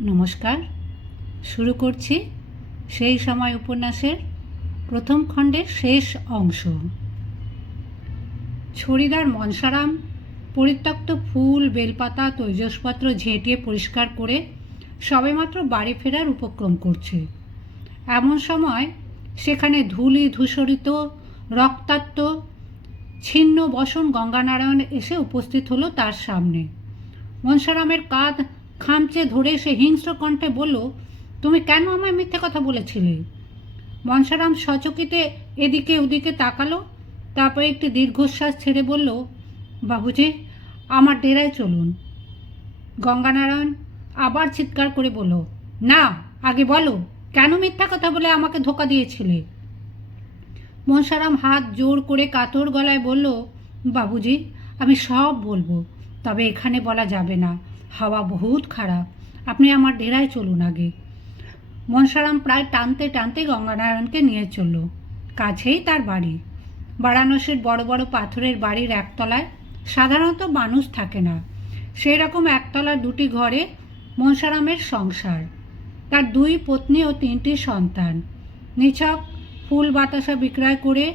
নমস্কার। শুরু করছি সেই সময় উপন্যাসের প্রথম খণ্ডের শেষ অংশ। ছড়িদার মনসারাম পরিত্যক্ত ফুল, বেলপাতা, তৈজসপত্র ঝেঁটিয়ে পরিষ্কার করে সবেমাত্র বাড়ি ফেরার উপক্রম করছে। এমন সময় সেখানে ধুলি ধূসরিত, রক্তাক্ত, ছিন্ন বসন গঙ্গানারায়ণ এসে উপস্থিত হলো তার সামনে। মনসারামের কাঁধ খামচে ধরে সে হিংস্র কণ্ঠে বলল, তুমি কেন আমায় মিথ্যে কথা বলেছিলে? মনসারাম সচকিতে এদিকে ওদিকে তাকালো, তারপরে একটি দীর্ঘশ্বাস ছেড়ে বলল, বাবুজি, আমার ডেরায় চলুন। গঙ্গানারায়ণ আবার চিৎকার করে বলল, না, আগে বলো, কেন মিথ্যা কথা বলে আমাকে ধোকা দিয়েছিলে? মনসারাম হাত জোর করে কাতর গলায় বলল, বাবুজি, আমি সব বলব, তবে এখানে বলা যাবে না। হাওয়া বহুত খারাপ। আপনি আমার ডেরায় চলুন আগে। মনসারাম প্রায় টানতে টানতে গঙ্গানারায়ণকে নিয়ে চলল। কাছেই তার বাড়ি। বারাণসীর বড় বড় পাথরের বাড়ির একতলায় সাধারণত মানুষ থাকে না। সেই রকম একতলার দুটি ঘরে মনসারামের সংসার। তার দুই পত্নী ও তিনটি সন্তান। নিছক ফুল বাতাসা বিক্রয় করে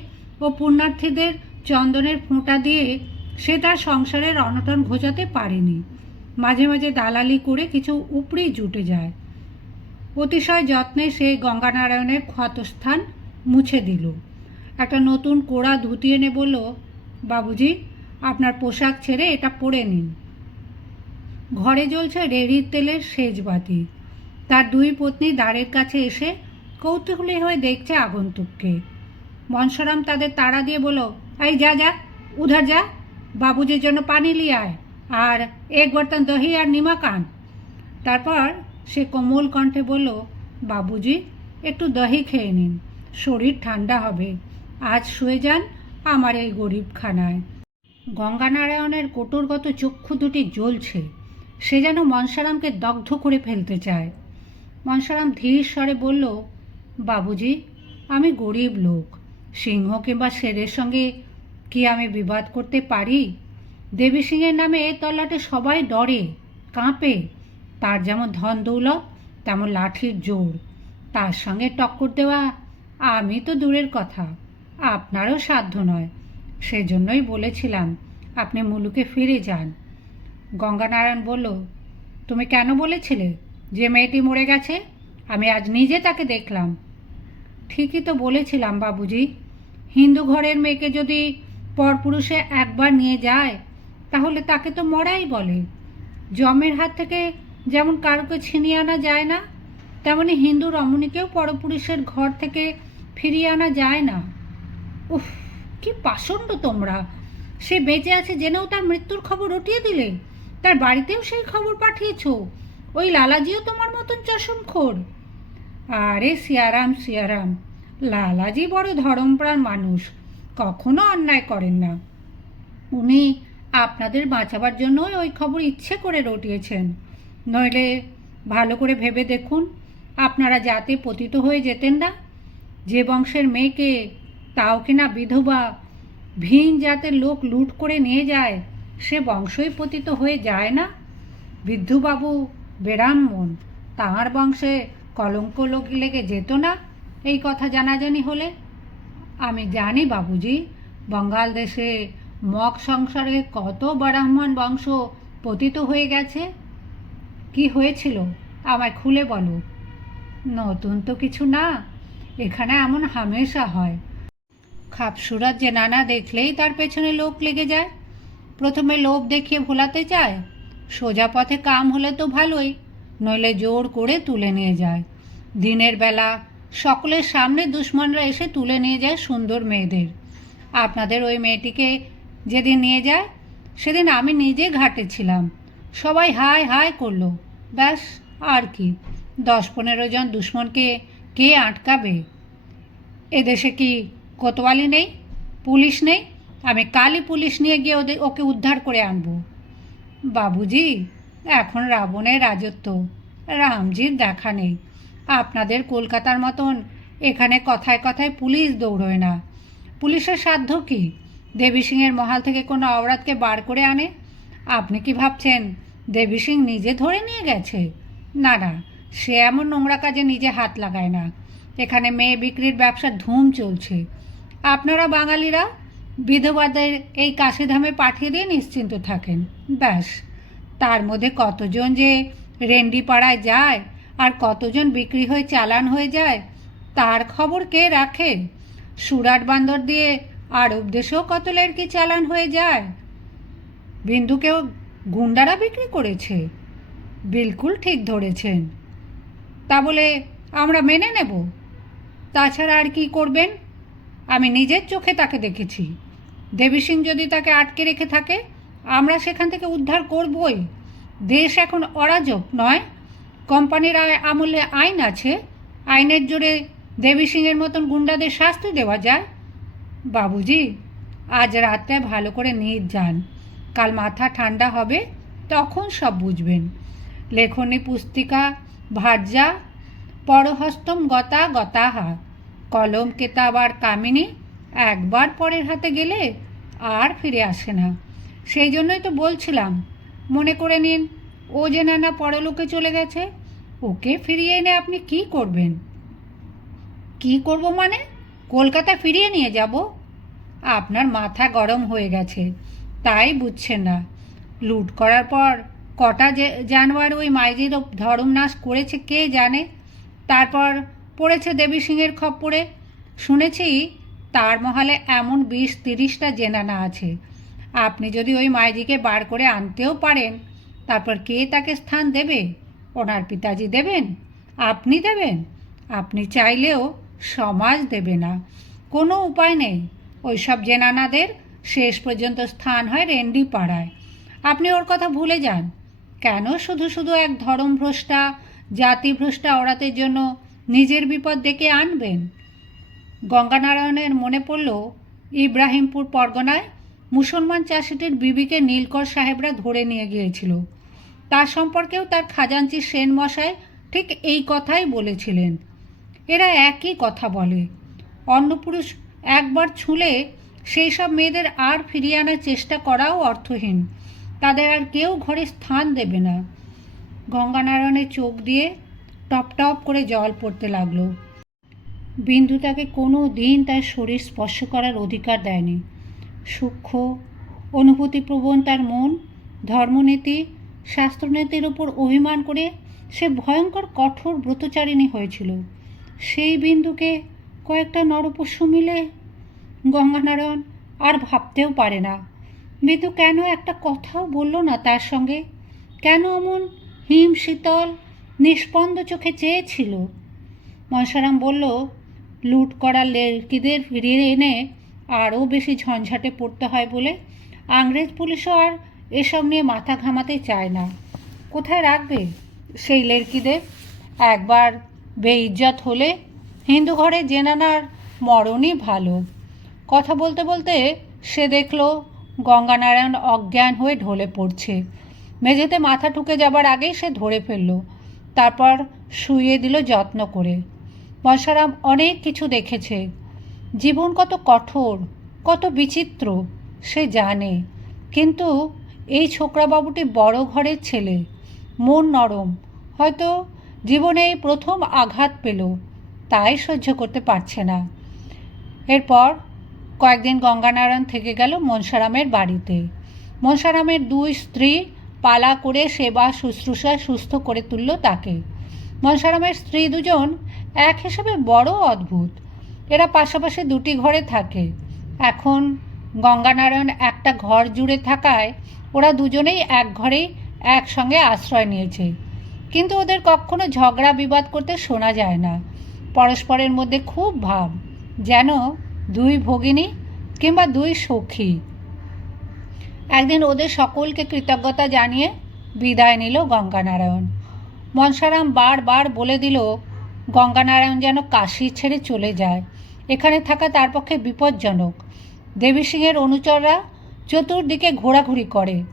ও পুণ্যার্থীদের চন্দনের ফোঁটা দিয়ে সে তার সংসারের অনটন ঘোচাতে পারেনি। মাঝে মাঝে দালালি করে কিছু উপরি জুটে যায়। অতিশয় যত্নে সে গঙ্গানারায়ণের ক্ষতস্থান মুছে দিল। একটা নতুন কোড়া ধুতি এনে বলল, বাবুজি, আপনার পোশাক ছেড়ে এটা পরে নিন। ঘরে জ্বলছে রেড়ির তেলের সেজ বাতি তার দুই পত্নী দ্বারের কাছে এসে কৌতূহলী হয়ে দেখছে আগন্তুককে। মনসরাম তাদের তাড়া দিয়ে বলো এই যা যা, উধার যা, বাবুজির জন্য পানি লিয়ে আয়। আর এক বর্তন দহি আর নিমক আন তারপর সে কোমল কণ্ঠে বলল, বাবুজি, একটু দহি খেয়ে নিন, শরীর ঠান্ডা হবে। আজ শুয়ে যান আমার এই গরিবখানায়। গঙ্গানারায়ণের কোটরগত চক্ষু দুটি জ্বলছে। সে যেন মনসারামকে দগ্ধ করে ফেলতে চায়। মনসারাম ধীর স্বরে বলল, বাবুজি, আমি গরিব লোক। সিংহ কিংবা শেরের সঙ্গে কি আমি বিবাদ করতে পারি? দেবী সিংহের নামে এ তল্লাটে সবাই ডরে, কাঁপে। তার যেমন ধন দৌলত, তেমন লাঠির জোর। তার সঙ্গে টক্কর দেওয়া আমি তো দূরের কথা, আপনারও সাধ্য নয়। সেজন্যই বলেছিলাম, আপনি মুলুকে ফিরে যান। গঙ্গানারায়ণ বলল, তুমি কেন বলেছিলে যে মেয়েটি মরে গেছে? আমি আজ নিজে তাকে দেখলাম। ঠিকই তো বলেছিলাম, বাবুজি। হিন্দু ঘরের মেয়েকে যদি পরপুরুষে একবার নিয়ে যায় তাহলে তাকে তো মরাই বলে। জমের হাত থেকে যেমন কারোকে ছিনিয়ে আনা যায় না, তেমনি হিন্দু রমণীকেও পরপুরুষের ঘর থেকে ফিরিয়ে আনা যায় না। উফ, কি পাষণ্ড তোমরা। সে বেঁচে আছে জেনেও তার মৃত্যুর খবর উঠিয়ে দিলে। তার বাড়িতেও সেই খবর পাঠিয়েছ। ওই লালাজিও তোমার মতন চশমখোর আরে সিয়ারাম সিয়ারাম, লালাজি বড় ধরমপ্রাণ মানুষ, কখনো অন্যায় করেন না। উনি আপনাদের বাঁচাবার জন্যই ওই খবর ইচ্ছে করে রটিয়েছেন। নইলে ভালো করে ভেবে দেখুন, আপনারা যাতে পতিত হয়ে যেতেন না, যে বংশের মেয়েকে তাও কিনা বিধবা, ভিন জাতের লোক লুট করে নিয়ে যায়, সে বংশই পতিত হয়ে যায় না? বিদ্ধুবাবু বেরাম্মন তাঁর বংশে কলঙ্ক লোক লেগে যেত না? এই কথা জানাজানি হলে? আমি জানি বাবুজি, বঙ্গাল দেশে মগ সংসারে কত ব্রাহ্মণ বংশ পতিত হয়ে গেছে? কি হয়েছিল? আমায় খুলে বলো। নতুন তো কিছু না, এখানে এমন হামেশা হয়। খাপসুরাত যে নানা দেখলেই তার পেছনে লোক লেগে যায়। প্রথমে লোভ দেখিয়ে ভোলাতে চায়, সোজা পথে কাম হলে তো ভালোই, নইলে জোর করে তুলে নিয়ে যায়। দিনের বেলা সকলের সামনে দুশ্মনরা এসে তুলে নিয়ে যায় সুন্দর মেয়েদের। আপনাদের ওই মেয়েটিকে যেদিন নিয়ে যায়, সেদিন আমি নিজে ঘাটে ছিলাম। সবাই হাই হাই করল। ব্যাস, আর কি। দশ পনেরো জন দুশ্মনকে কে আটকাবে? এদেশে কি কোতোয়ালি নেই? পুলিশ নেই? আমি কালই পুলিশ নিয়ে গিয়ে ওদের ওকে উদ্ধার করে আনব। বাবুজি, এখন রাবণের রাজত্ব। রামজির দেখা নেই। আপনাদের কলকাতার মতন এখানে কথায় কথায় পুলিশ দৌড়োয় না। পুলিশের সাধ্য কি? দেবী সিংয়ের মহাল থেকে কোনো অবরাধকে বার করে আনে? আপনি কি ভাবছেন, দেবী সিং নিজে ধরে নিয়ে গেছে? না না, সে এমন নোংরা কাজে নিজে হাত লাগায় না। এখানে মেয়ে বিক্রির ব্যবসা ধুম চলছে। আপনারা বাঙালিরা বিধবাদের এই কাশিধামে পাঠিয়ে দিয়ে নিশ্চিন্ত থাকেন। ব্যাস, তার মধ্যে কতজন যে রেন্ডি পাড়ায় যায় আর কতজন বিক্রি হয়ে চালান হয়ে যায়, তার খবর কে রাখে? সুরাট বান্দর দিয়ে আরব দেশেও কত কি চালান হয়ে যায়? বিন্দুকেও গুন্ডারা বিক্রি করেছে। বিলকুল ঠিক ধরেছেন। তা বলে আমরা মেনে নেব। তাছাড়া আর কি করবেন? আমি নিজের চোখে তাকে দেখেছি। দেবী সিং যদি তাকে আটকে রেখে থাকে, আমরা সেখান থেকে উদ্ধার করবই। দেশ এখন অরাজক নয়। কোম্পানির আমলে আইন আছে। আইনের জোরে দেবী সিংয়ের মতন গুন্ডাদের শাস্তি দেওয়া যায়। বাবুজি, আজ রাতে ভালো করে নিজ যান। কাল মাথা ঠান্ডা হবে, তখন সব বুঝবেন। লেখনী পুস্তিকা, ভার্যা, পরহস্তম গতা গতাহা, কলম, কেতাব আর কামিনী একবার পরের হাতে গেলে আর ফিরে আসে না। সেই জন্যই তো বলছিলাম, মনে করে নিন, ও যে নানা পরলোকে চলে গেছে, ওকে ফিরিয়ে এনে আপনি কি করবেন? কি করব মানে? কলকাতা ফিরিয়ে নিয়ে যাব? আপনার মাথা গরম হয়ে গেছে। তাই বুঝছেন না। লুট করার পর কটা যে জানোয়ার ওই মাইজির ধর্ম নাশ করেছে কে জানে? তারপর পড়েছে দেবী সিংয়ের খপ্পরে। শুনেছি তার মহলে এমন বিশ তিরিশটা জেনানা আছে। আপনি যদি ওই মাইজিকে বার করে আনতেও পারেন, তারপর কে তাকে স্থান দেবে? ওনার পিতাজি দেবেন? আপনি দেবেন? আপনি চাইলেও সমাজ দেবে না। কোনো উপায় নেই। ওই সব জেনানাদের শেষ পর্যন্ত স্থান হয় রেন্ডি পাড়ায়। আপনি ওর কথা ভুলে যান। কেন শুধু শুধু এক ধর্মভ্রষ্টা, জাতিভ্রষ্টা ওড়াতের জন্য নিজের বিপদ ডেকে আনবেন? গঙ্গানারায়ণের মনে পড়ল, ইব্রাহিমপুর পরগনায় মুসলমান চাষিটির বিবিকে নীলকর সাহেবরা ধরে নিয়ে গিয়েছিল। তার সম্পর্কেও তার খাজাঞ্চি সেন মশাই ঠিক এই কথাই বলেছিলেন। এরা একই কথা বলে। অন্নপুরুষ একবার ছুঁলে সেই সব মেয়েদের আর ফিরিয়ে আনার চেষ্টা করাও অর্থহীন। তাদের আর কেউ ঘরে স্থান দেবে না। গঙ্গানারায়ণের চোখ দিয়ে টপ টপ করে জল পড়তে লাগল। বিন্দু তাকে কোনো দিন তার শরীর স্পর্শ করার অধিকার দেয়নি। সূক্ষ্ম, অনুভূতিপ্রবণ তার মন, ধর্মনীতি, শাস্ত্রনীতির ওপর অভিমান করে সে ভয়ঙ্কর, কঠোর, ব্রতচারিণী হয়েছিল। সেই বিন্দুকে কয়েকটা নরপশু মিলে গঙ্গানারায়ণ আর ভাবতেও পারে না। বিন্দু কেন একটা কথাও বলল না তার সঙ্গে? কেন এমন হিম শীতল নিষ্পন্দ চোখে চেয়েছিল? মনসারাম বলল, লুট করা লেরকিদের ফিরিয়ে এনে আরও বেশি ঝঞ্ঝাটে পড়তে হয় বলে আংরেজ পুলিশও আর এসব নিয়ে মাথা ঘামাতে চায় না। কোথায় রাখবে সেই লেরকিদের? একবার বেইজ্জত হলে হিন্দু ঘরে জেনানার মরণই ভালো। কথা বলতে বলতে সে দেখল গঙ্গানারায়ণ অজ্ঞান হয়ে ঢলে পড়ছে। মেঝেতে মাথা ঠুকে যাবার আগেই সে ধরে ফেলল। তারপর শুইয়ে দিল যত্ন করে। মশারাম অনেক কিছু দেখেছে। জীবন কত কঠোর, কত বিচিত্র, সে জানে। কিন্তু এই ছোকরাবাবুটি বড় ঘরের ছেলে। মন নরম। হয়তো জীবনে প্রথম আঘাত পেল, তাই সহ্য করতে পারছে না। এরপর কয়েকদিন গঙ্গানারায়ণ থেকে গেল মনসারামের বাড়িতে। মনসারামের দুই স্ত্রী পালা করে সেবা শুশ্রূষায় সুস্থ করে তুলল তাকে। মনসারামের স্ত্রী দুজন এক হিসাবে বড় অদ্ভুত। এরা পাশাপাশি দুটি ঘরে থাকে। এখন গঙ্গানারায়ণ একটা ঘর জুড়ে থাকায় ওরা দুজনেই এক ঘরেই একসঙ্গে আশ্রয় নিয়েছে। কিন্তু ওদের কখনো ঝগড়া বিবাদ করতে শোনা যায় না। পরস্পরের মধ্যে খুব ভাব, যেন দুই ভগিনী কিংবা দুই সখী। একদিন ওদের সকলকে কৃতজ্ঞতা জানিয়ে বিদায় নিল গঙ্গানারায়ণ। মনসারাম বারবার বলে দিল, গঙ্গানারায়ণ যেন কাশি ছেড়ে চলে যায়। এখানে থাকা তার পক্ষে বিপজ্জনক। দেবী সিংয়ের অনুচররা চতুর্দিকে ঘোরাঘুরি করে।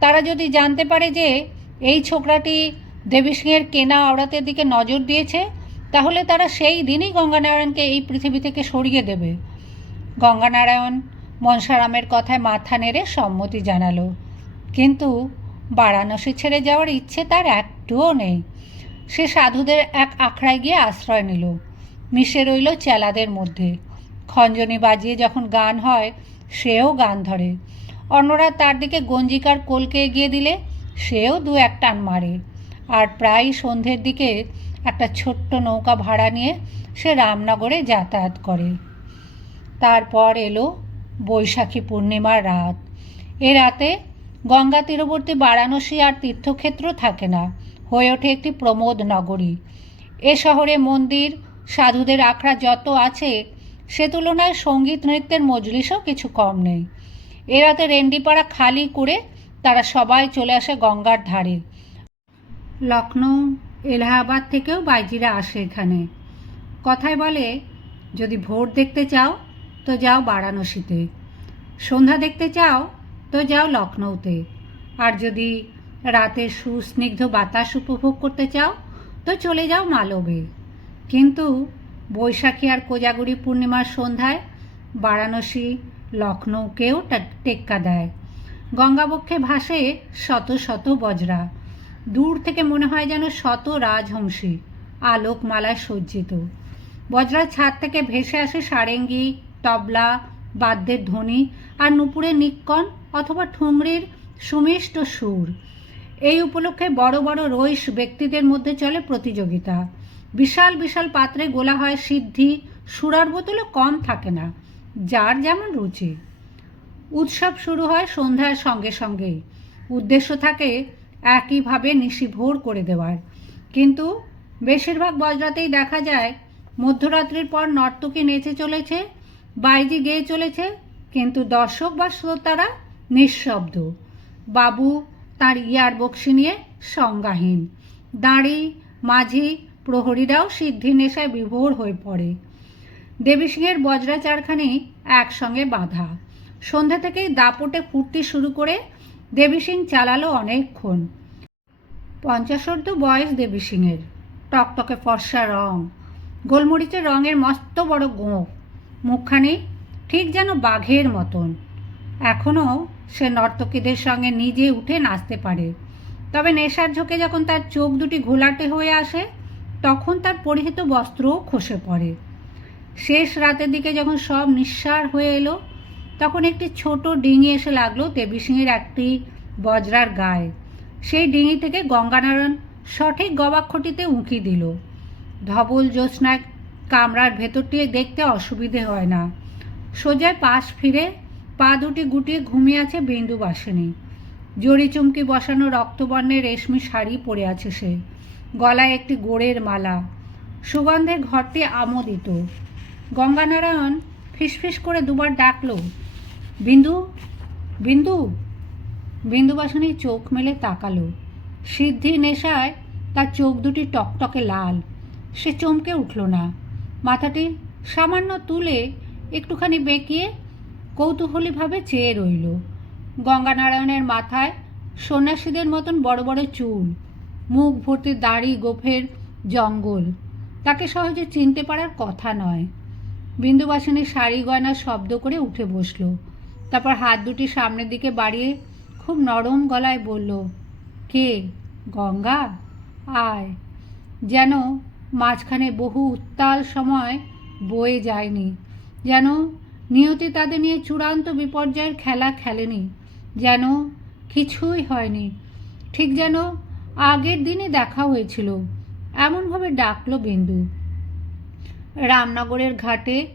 তারা যদি জানতে পারে যে এই ছোকরাটি দেবী সিংয়ের কেনা আওড়াতের দিকে নজর দিয়েছে, তাহলে তারা সেই দিনই গঙ্গানারায়ণকে এই পৃথিবী থেকে সরিয়ে দেবে। গঙ্গানারায়ণ মনসারামের কথায় মাথা নেড়ে সম্মতি জানালো। কিন্তু বারাণসী ছেড়ে যাওয়ার ইচ্ছে তার একটুও নেই। সে সাধুদের এক আখড়ায় গিয়ে আশ্রয় নিল। মিশে রইল চেলাদের মধ্যে। খঞ্জনি বাজিয়ে যখন গান হয়, সেও গান ধরে। অন্যরা তার দিকে গঞ্জিকার কোলকে এগিয়ে দিলে, সেও দু এক টান মারে। আর প্রায় সন্ধ্যের দিকে একটা ছোট্ট নৌকা ভাড়া নিয়ে সে রামনগরে যাতায়াত করে। তারপর এলো বৈশাখী পূর্ণিমার রাত। এ রাতে গঙ্গা তীরবর্তী বারাণসী আর তীর্থক্ষেত্র থাকে না, হয়ে ওঠে একটি প্রমোদ নগরী। এ শহরে মন্দির, সাধুদের আখড়া যত আছে, সে তুলনায় সংগীত নৃত্যের মজলিসও কিছু কম নেই। এ রাতে রেন্ডিপাড়া খালি করে তারা সবাই চলে আসে গঙ্গার ধারে। লখনৌ এলাহাবাদ থেকেও বাইজিরা আসে এখানে। কথায় বলে, যদি ভোর দেখতে চাও, তো যাও বারাণসীতে। সন্ধ্যা দেখতে চাও, তো যাও লখনৌতে আর যদি রাতে সুস্নিগ্ধ বাতাস উপভোগ করতে চাও, তো চলে যাও মালবে। কিন্তু বৈশাখী আর কোজাগুড়ি পূর্ণিমার সন্ধ্যায় বারাণসী লখনৌকেও টেক্কা দেয়। গঙ্গাবক্ষে ভাসে শত শত বজরা। দূর থেকে মনে হয় যেন শত রাজহংসী। আলোকমালায় সজ্জিত। বজরার ছাদ থেকে ভেসে আসে সারেঙ্গি, তবলা, বাদ্যের ধ্বনি আর নুপুরের নিক্কণ অথবা ঠুংরির সুমিষ্ট সুর। এই উপলক্ষে বড় বড় রইস ব্যক্তিদের মধ্যে চলে প্রতিযোগিতা। বিশাল বিশাল পাত্রে গোলা হয় সিদ্ধি, সুরার বোতলও কম থাকে না, যার যেমন রুচি। উৎসব শুরু হয় সন্ধ্যার সঙ্গে সঙ্গেই। উদ্দেশ্য থাকে একইভাবে নিশিভোর করে দেওয়ার। কিন্তু বেশিরভাগ বজরাতেই দেখা যায়, মধ্যরাত্রির পর নর্তকী নেচে চলেছে, বাইজি গেয়ে চলেছে, কিন্তু দর্শক বা শ্রোতারা নিঃশব্দ। বাবু তার ইয়ার বক্সি নিয়ে সংজ্ঞাহীন। দাঁড়ি, মাঝি, প্রহরীরাও সিদ্ধি নেশায় বিভোর হয়ে পড়ে। দেবী সিংহের বজরা চারখানি একসঙ্গে বাঁধা। সন্ধ্যা থেকেই দাপটে ফুটতে শুরু করে দেবী সিং চালালো অনেকক্ষণ। পঞ্চাশোর্ধ বয়স দেবী সিংয়ের। টকটকে ফর্সা রং, গোলমরিচের রঙের মস্ত বড় গোঁফ, মুখখানি ঠিক যেন বাঘের মতন। এখনও সে নর্তকীদের সঙ্গে নিজে উঠে নাচতে পারে। তবে নেশার ঝোঁকে যখন তার চোখ দুটি ঘোলাটে হয়ে আসে, তখন তার পরিহিত বস্ত্রও খসে পড়ে। শেষ রাতের দিকে যখন সব নিঃসার হয়ে এলো তখন একটি ছোট ডিঙি এসে লাগল দেবী সিংহের একটি বজরার গায়ে। সেই ডিঙি থেকে গঙ্গানারায়ণ সঠিক গবাক্ষটিতে উঁকি দিল। ধবল জ্যোৎস্নায় কামরার ভেতরটি দেখতে অসুবিধে হয় না। সোজায় পাশ ফিরে পা দুটি গুটিয়ে ঘুমিয়ে আছে বিন্দু বিন্দুবাসিনী জড়ি চুমকি বসানো রক্তবর্ণের রেশমি শাড়ি পরে আছে সে। গলায় একটি গোড়ের মালা। সুগন্ধে ঘরটি আমোদিত। গঙ্গানারায়ণ ফিসফিস করে দুবার ডাকলো বিন্দু বিন্দু বিন্দুবাসনী চোখ মেলে তাকালো। সিদ্ধি নেশায় তার চোখ দুটি টকটকে লাল। সে চমকে উঠল না। মাথাটি সামান্য তুলে একটুখানি বেঁকিয়ে কৌতূহলীভাবে চেয়ে রইল। গঙ্গানারায়ণের মাথায় সন্ন্যাসীদের মতন বড় বড় চুল, মুখ ভর্তি দাড়ি গোফের জঙ্গল। তাকে সহজে চিনতে পারার কথা নয়। বিন্দুবাসিনী শাড়ি গয়না শব্দ করে উঠে বসল। তারপর হাত দুটি সামনের দিকে বাড়িয়ে খুব নরম গলায় বলল, কে? গঙ্গা? আয়। যেন মাঝখানে বহু উত্তাল সময় বয়ে যায়নি, যেন নিয়তি তাদের নিয়ে চূড়ান্ত বিপর্যয়ের খেলা খেলেনি, যেন কিছুই হয়নি। ঠিক যেন আগের দিনে দেখা হয়েছিল, এমনভাবে ডাকলো বিন্দু। রামনগরের ঘাটে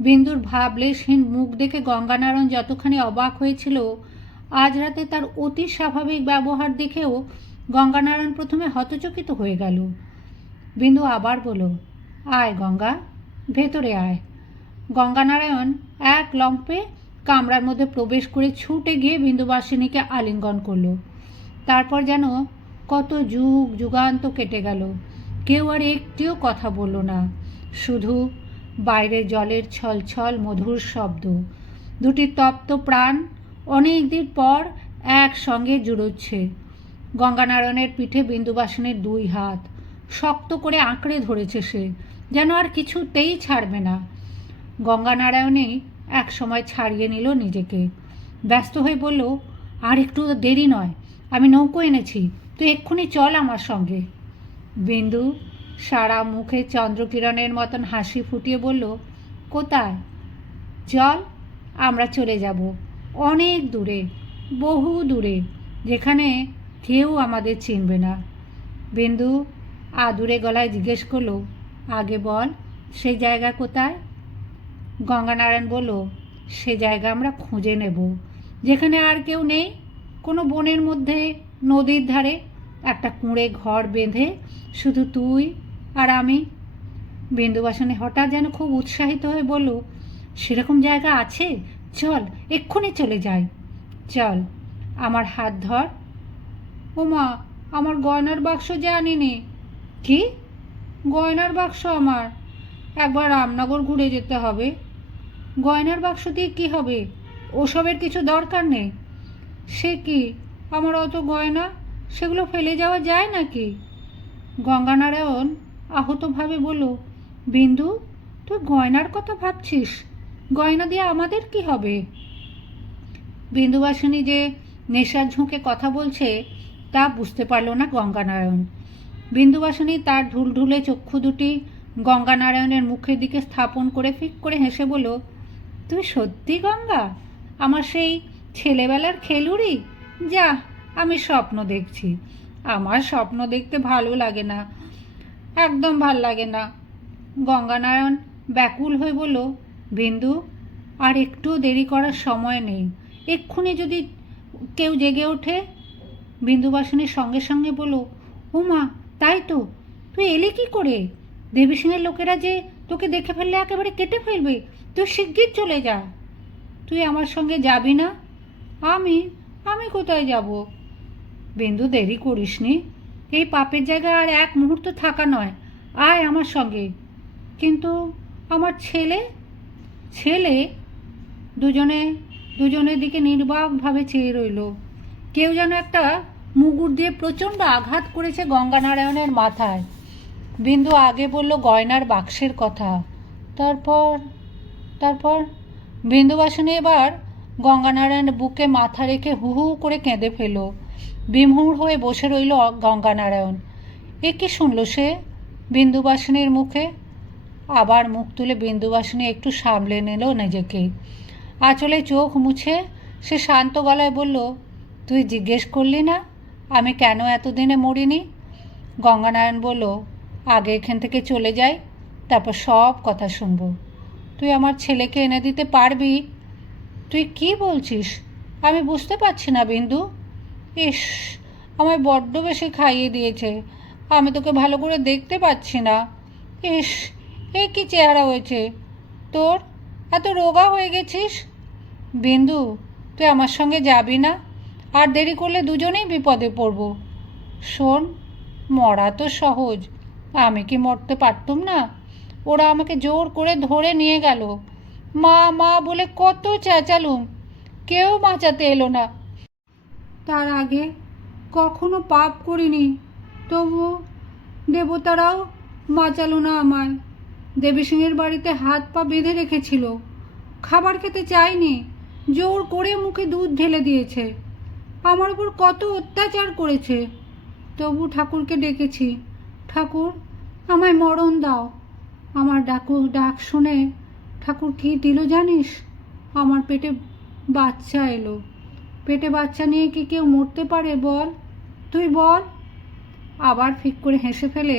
বিন্দুর ভাবলেশহীন মুখ দেখে গঙ্গানারায়ণ যতখানি অবাক হয়েছিল, আজ রাতে তার অতি স্বাভাবিক ব্যবহার দেখেও গঙ্গানারায়ণ প্রথমে হতচকিত হয়ে গেল। বিন্দু আবার বলো আয় গঙ্গা, ভেতরে আয়। গঙ্গানারায়ণ এক লম্পে কামরার মধ্যে প্রবেশ করে ছুটে গিয়ে বিন্দুবাসিনীকে আলিঙ্গন করল। তারপর যেন কত যুগ যুগান্ত কেটে গেল। কেউ আর একটিও কথা বলল না। শুধু বাইরে জলের ছলছল মধুর শব্দ। দুটি তপ্ত প্রাণ অনেক দিন পর একসঙ্গে জুড়োচ্ছে। গঙ্গানারায়ণের পিঠে বিন্দুবাসনের দুই হাত। শক্ত করে আঁকড়ে ধরেছে সে, যেন আর কিছুতেই ছাড়বে না। গঙ্গানারায়ণই এক সময় ছাড়িয়ে নিল নিজেকে। ব্যস্ত হয়ে বলল, আর একটু দেরি নয়, আমি নৌকো এনেছি, তুই এক্ষুনি চল আমার সঙ্গে। বিন্দু সারা মুখে চন্দ্রকিরণের মতন হাসি ফুটিয়ে বলল, কোথায়? চল, আমরা চলে যাব। অনেক দূরে, বহু দূরে, যেখানে কেউ আমাদের চিনবে না। বিন্দু আদুরে গলায় জিজ্ঞেস করল, আগে বল সেই জায়গা কোথায়? গঙ্গানারায়ণ বলল, সে জায়গা আমরা খুঁজে নেব, যেখানে আর কেউ নেই। কোনো বনের মধ্যে, নদীর ধারে একটা কুঁড়ে ঘর বেঁধে শুধু তুই আর আমি? বিন্দুবাসনে হঠাৎ যেন খুব উৎসাহিত হয়ে বলল, সেরকম জায়গা আছে? চল, এক্ষুনি চলে যাই। চল, আমার হাত ধর। ওমা আমার গয়নার বাক্স যে আনিনি? কি? গয়নার বাক্স আমার? একবার রামনগর ঘুরে যেতে হবে। গয়নার বাক্স দিয়ে কী হবে? ওসবের কিছু দরকার নেই। সে কি, আমার অত গয়না? সেগুলো ফেলে যাওয়া যায় নাকি? গঙ্গানারায়ণ আহতভাবে বলল, বিন্দু তুই গয়নার কথা ভাবছিস? গয়না দিয়ে আমাদের কি হবে? বিন্দুবাসিনী যে নেশার ঝুঁকে কথা বলছে, তা বুঝতে পারল না গঙ্গানারায়ণ। বিন্দুবাসিনী তার ঢুলঢুলে চক্ষু দুটি গঙ্গানারায়ণের মুখের দিকে স্থাপন করে ফিক করে হেসে বলল, তুই সত্যি গঙ্গা? আমার সেই ছেলেবেলার খেলুড়ি? যা, আমি স্বপ্ন দেখছি। আমার স্বপ্ন দেখতে ভালো লাগে না। একদম ভালো লাগে না। গঙ্গানারায়ণ ব্যাকুল হয়ে বলল, বিন্দু, আর একটু দেরি করার সময় নেই। এক্ষুনি যদি কেউ জেগে ওঠে? বিন্দুবাসনের সঙ্গে সঙ্গে বলল উমা তাই তো। তুই এলি কি করে? দেবী সিংহের লোকেরা যে তোকে দেখে ফেললে একেবারে কেটে ফেলবে। তুই শিগগির চলে যা। তুই আমার সঙ্গে যাবি না? আমি আমি কোথায় যাব? বিন্দু, দেরি করিসনি। এই পাপের জায়গায় আর এক মুহূর্ত থাকা নয়। আয় আমার সঙ্গে। কিন্তু আমার ছেলে? ছেলে? দুজনে, দুজনের দিকে নির্বাকভাবে চেয়ে রইল। কেউ যেন একটা মুগুর দিয়ে প্রচণ্ড আঘাত করেছে গঙ্গানারায়ণের মাথায়। বিন্দু আগে বলল গয়নার বাক্সের কথা। তারপর তারপর? বিন্দুবাসিনী এবার গঙ্গানারায়ণের বুকে মাথা রেখে হু হু করে কেঁদে ফেল বিমূঢ় হয়ে বসে রইল গঙ্গানারায়ণ। এ কি শুনল সে? বিন্দুবাসিনীর মুখে? আবার মুখ তুলে বিন্দুবাসিনী একটু সামলে নিল নিজেকে। আঁচলে চোখ মুছে সে শান্ত গলায় বলল, তুই জিজ্ঞেস করলি না? আমি কেন এতদিনে মরিনি? গঙ্গানারায়ণ বলল, আগে এখান থেকে চলে যাই, তারপর সব কথা শুনব। তুই আমার ছেলেকে এনে দিতে পারবি? তুই কি বলছিস? আমি বুঝতে পারছি না বিন্দু। ইস, আমায় বড্ড বেশি খাইয়ে দিয়েছে। আমি তোকে ভালো করে দেখতে পাচ্ছি না। ইস, এ কি চেহারা হয়েছে? তোর এত রোগা হয়ে গেছিস? বিন্দু, তুই আমার সঙ্গে যাবি না? আর দেরি করলে দুজনেই বিপদে পড়ব। শোন, মরা তো সহজ। আমি কি মরতে পারতুম না? ওরা আমাকে জোর করে ধরে নিয়ে গেল। মা মা বলে কত চেঁচালুম। কেউ বাঁচাতে এলো না। তার আগে কখনো পাপ করিনি। তবু দেবতারাও বাঁচালো না আমায়। দেবী সিংহের বাড়িতে হাত পা বেঁধে রেখেছিল। খাবার খেতে চাইনি জোর করে মুখে দুধ ঢেলে দিয়েছে। আমার উপর কত অত্যাচার করেছে। তবু ঠাকুরকে ডেকেছি। ঠাকুর, আমায় মরণ দাও। আমার ডাকু ডাক শুনে ঠাকুর কী দিল জানিস? আমার পেটে বাচ্চা এলো। পেটে বাচ্চা নিয়ে কি কেউ মরতে পারে, বল? তুই বল। আবার ফিক করে হেসে ফেলে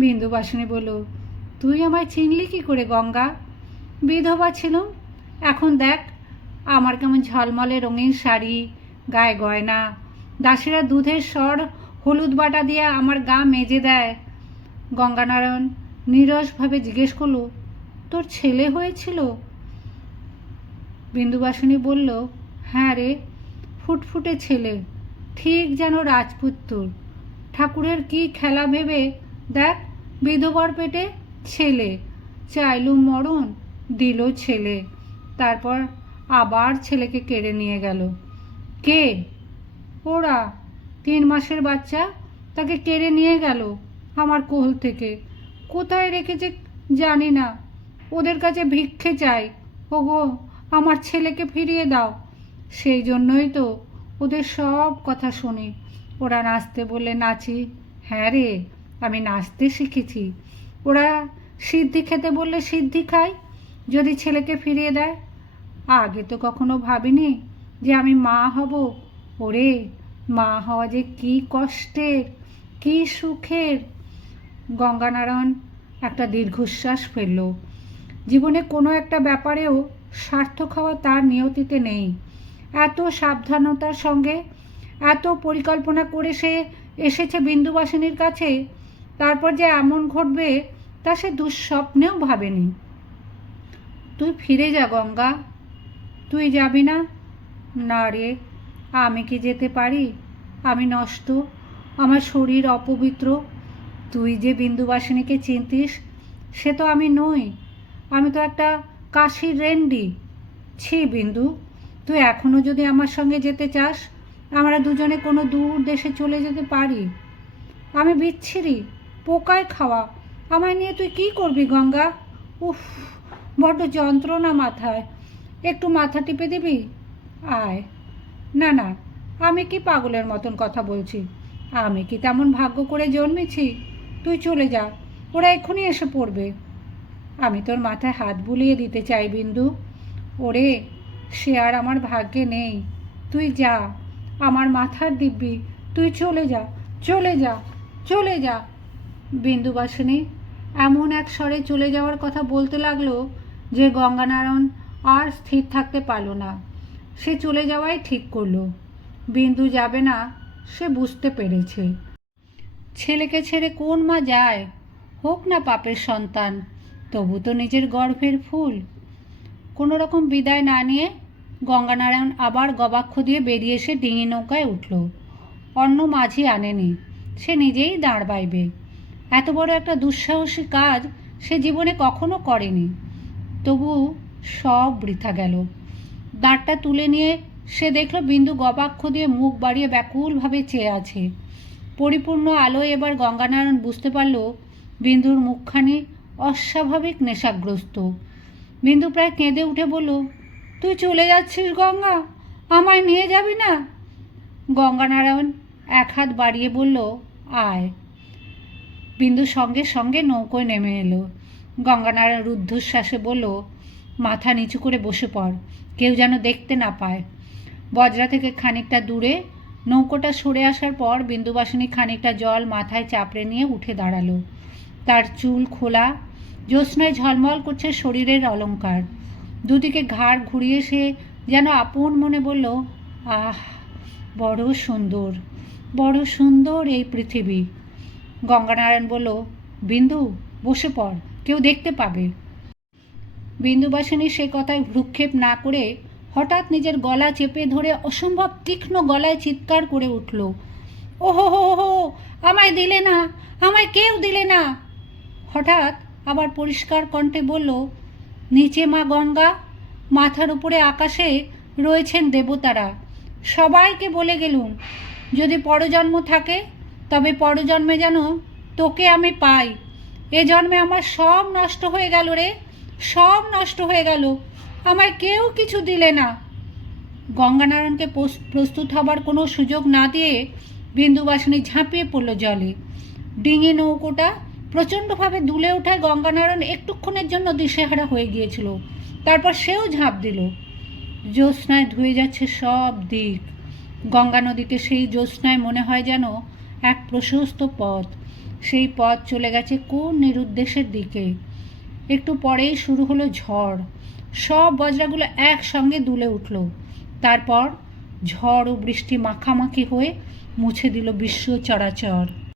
বিন্দুবাসিনী বলল, তুই আমায় চিনলি কি করে, গঙ্গা? বিধবা ছিলাম এখন দেখ, আমার কেমন ঝলমলে রঙিন শাড়ি, গায়ে গয়না। দাসীরা দুধের স্বর হলুদ বাটা দিয়ে আমার গা মেজে দেয়। গঙ্গানারায়ণ নিরসভাবে জিজ্ঞেস করল, তোর ছেলে হয়েছিল? বিন্দুবাসিনী বলল হ্যাঁ রে ফুটফুটে ছেলে, ঠিক যেন রাজপুত্তুর। ঠাকুরের কি খেলা ভেবে, দেখ, বিধবার পেটে ছেলে, চাইলু মরণ দিল ছেলে। তারপর আবার ছেলেকে কেড়ে নিয়ে গেল। কে? ওরা, তিন মাসের বাচ্চা, তাকে কেড়ে নিয়ে গেল আমার কোল থেকে। কোথায় রেখেছে জানি না। ওদের কাছে ভিক্ষে চাই। ওগো, আমার ছেলেকে ফিরিয়ে দাও। সেই জন্যই তো ওদের সব কথা শুনি। ওরা নাচতে বলে নাচি। হ্যাঁ রে, আমি নাচতে শিখেছি। ওরা সিদ্ধি খেতে বললে সিদ্ধি খাই যদি ছেলেকে ফিরিয়ে দেয়? আগে তো কখনো ভাবিনি যে আমি মা হব। ওরে, মা হওয়া যে কী কষ্টের, কী সুখের। গঙ্গানারায়ণ একটা দীর্ঘশ্বাস ফেলল। জীবনে কোনো একটা ব্যাপারেও সার্থক হওয়া তার নিয়তিতে নেই। এত সাবধানতার সঙ্গে, এত পরিকল্পনা করে সে এসেছে বিন্দুবাসিনীর কাছে, তারপর যে এমন ঘটবে তা সে দুঃস্বপ্নেও ভাবেনি। তুই ফিরে যা গঙ্গা, তুই যাবি না? না রে, আমি কি যেতে পারি? আমি নষ্ট, আমার শরীর অপবিত্র। তুই যে বিন্দুবাসিনীকে চিনতিস, সে তো আমি নই। আমি তো একটা কাশির রেন্ডি। ছি বিন্দু। তুই এখনও যদি আমার সঙ্গে যেতে চাস, আমরা দুজনে কোনো দূর দেশে চলে যেতে পারি। আমি বিচ্ছিরি, পোকায় খাওয়া। আমায় নিয়ে তুই কি করবি, গঙ্গা? উফ, বড্ড যন্ত্রণা মাথায়। একটু মাথা টিপে দিবি? আয়। না না, আমি কি পাগলের মতন কথা বলছি? আমি কি তেমন ভাগ্য করে জন্মেছি? তুই চলে যা, ওরা এক্ষুনি এসে পড়বে। আমি তোর মাথায় হাত বুলিয়ে দিতে চাই, বিন্দু। ওরে সে আর আমার ভাগ্যে নেই। তুই যা, আমার মাথার দিব্যি, তুই চলে যা চলে যা চলে যা। বিন্দুবাসিনী এমন এক স্বরে চলে যাওয়ার কথা বলতে লাগল যে গঙ্গানারায়ণ আর স্থির থাকতে পারল না। সে চলে যাওয়াই ঠিক করল। বিন্দু যাবে না, সে বুঝতে পেরেছে। ছেলেকে ছেড়ে কোন মা যায়? হোক না পাপের সন্তান, তবু তো নিজের গর্ভের ফুল। কোনো রকম বিদায় না নিয়ে গঙ্গানারায়ণ আবার গবাক্ষ দিয়ে বেরিয়ে এসে ডিঙি নৌকায় উঠল। অন্য মাঝি আনেনি। সে নিজেই দাঁড় বাইবে। এত বড় একটা দুঃসাহসী কাজ সে জীবনে কখনো করেনি। তবু সব বৃথা গেল। দাঁড়টা তুলে নিয়ে সে দেখল বিন্দু গবাক্ষ দিয়ে মুখ বাড়িয়ে ব্যাকুলভাবে চেয়ে আছে। পরিপূর্ণ আলোয় এবার গঙ্গানারায়ণ বুঝতে পারল, বিন্দুর মুখখানি অস্বাভাবিক নেশাগ্রস্ত। বিন্দু প্রায় কেঁদে উঠে বলল, তুই চলে যাচ্ছিস গঙ্গা? আমায় নিয়ে যাবি না? গঙ্গানারায়ণ এক হাত বাড়িয়ে বলল, আয়। বিন্দু সঙ্গে সঙ্গে নৌকোয় নেমে এলো। গঙ্গানারায়ণ রুদ্ধশ্বাসে বলল, মাথা নিচু করে বসে পড়, কেউ যেন দেখতে না পায়। বজরা থেকে খানিকটা দূরে নৌকোটা সরে আসার পর বিন্দুবাসিনী খানিকটা জল মাথায় চাপড়ে নিয়ে উঠে দাঁড়াল। তার চুল খোলা জ্যোৎস্নায় ঝলমল করছে শরীরের অলংকার দুদিকে ঘাড় ঘুরিয়ে সে যেন আপন মনে বলল, আহ, বড় সুন্দর বড় সুন্দর এই পৃথিবী। গঙ্গানারায়ণ বলল, বিন্দু, বসে পড়, কেউ দেখতে পাবে। বিন্দুবাসিনী সে কথায় ভ্রুক্ষেপ না করে হঠাৎ নিজের গলা চেপে ধরে অসম্ভব তীক্ষ্ণ গলায় চিৎকার করে উঠল, ওহো হো হো, আমায় দিলে না, আমায় কেউ দিলে না। হঠাৎ আবার পরিষ্কার কণ্ঠে বলল, নিচে মা গঙ্গা, মাথার উপরে আকাশে রয়েছেন দেবতারা। সবাইকে বলে গেলুম, যদি পরজন্ম থাকে, তবে পরজন্মে যেন তোকে আমি পাই। এ জন্মে আমার সব নষ্ট হয়ে গেল রে, সব নষ্ট হয়ে গেল। আমায় কেউ কিছু দিলে না। গঙ্গানারায়ণকে প্রস্তুত হবার কোনো সুযোগ না দিয়ে বিন্দুবাসিনী ঝাঁপিয়ে পড়ল জলে। ডিঙি নৌকোটা প্রচণ্ডভাবে দুলে ওঠায় গঙ্গানারায়ণ একটুক্ষণের জন্য দিশেহারা হয়ে গিয়েছিল। তারপর সেও ঝাঁপ দিল। জ্যোৎস্নায় ধুয়ে যাচ্ছে সব দিক। গঙ্গা নদীকে সেই জ্যোৎস্নায় মনে হয় যেন এক প্রশস্ত পথ। সেই পথ চলে গেছে কোন নিরুদ্দেশের দিকে? একটু পরেই শুরু হলো ঝড়। সব বজরাগুলো একসঙ্গে দুলে উঠল। তারপর ঝড় ও বৃষ্টি মাখামাখি হয়ে মুছে দিল বিশ্ব চরাচর।